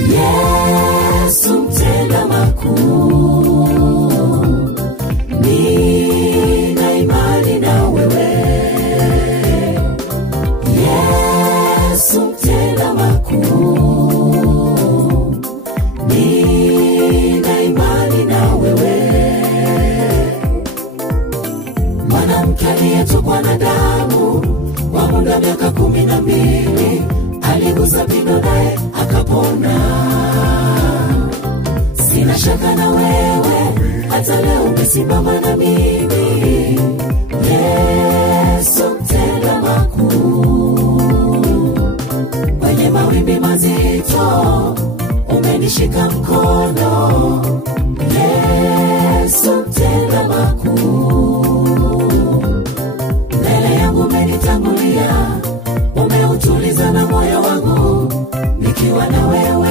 Yesu mtenda makuu, nina imani na wewe. Yesu mtenda makuu, nina imani na wewe. Mwanamke aliyetokwa na damu kwa muda miaka 12 aligusa pindo naye akapona. Sina shaka na wewe, hata leo umesimama na mimi. Yesu mtenda makuu, kwenye mawimbi mazito umenishika mkono. Yesu mtenda makuu, mbele yangu umenitangulia, umeutuliza na moyo wangu nikiwa na wewe.